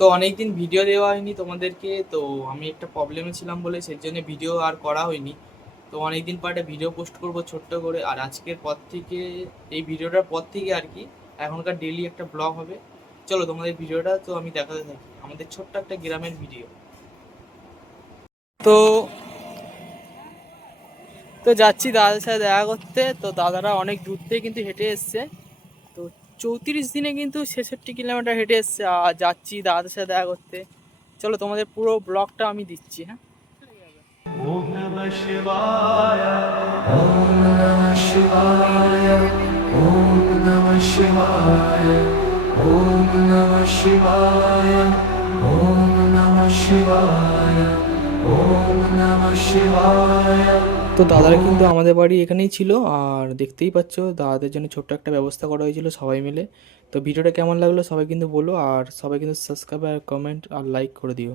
তো অনেকদিন ভিডিও দেওয়া হয়নি তোমাদেরকে। তো আমি একটা প্রবলেমে ছিলাম বলে সেই জন্য ভিডিও আর করা হয়নি। তো অনেকদিন পর একটা ভিডিও পোস্ট করব ছোট্ট করে, আর আজকের পর থেকে, এই ভিডিওটার পর থেকে আর কি, এখনকার ডেইলি একটা ব্লগ হবে। চলো তোমাদের ভিডিওটা তো আমি দেখাতে থাকি, আমাদের ছোট্ট একটা গ্রামের ভিডিও। তো তো যাচ্ছি দাদার সাথে দেখা করতে। তো দাদারা অনেক দূর থেকে কিন্তু হেঁটে এসছে। তো 34 দিনে কিন্তু 66 কিলোমিটার হেঁটে এসছে, আর যাচ্ছি দাদার সাথে দেখা করতে। চলো তোমাদের পুরো ব্লগটা আমি দিচ্ছি, হ্যাঁ। Om Namah Shivaya. Om Namah Shivaya. Om Namah Shivaya. Om Namah Shivaya. Om Namah Shivaya. Om Namah Shivaya. তো দাদারা কিন্তু আমাদের বাড়ি এখানেই ছিল, আর দেখতেই পাচ্ছ দাদাদের জন্য ছোট্ট একটা ব্যবস্থা করা হয়েছিল সবাই মিলে। তো ভিডিওটা কেমন লাগলো সবাই কিন্তু বলো, আর সবাই কিন্তু সাবস্ক্রাইব আর কমেন্ট আর লাইক করে দিও।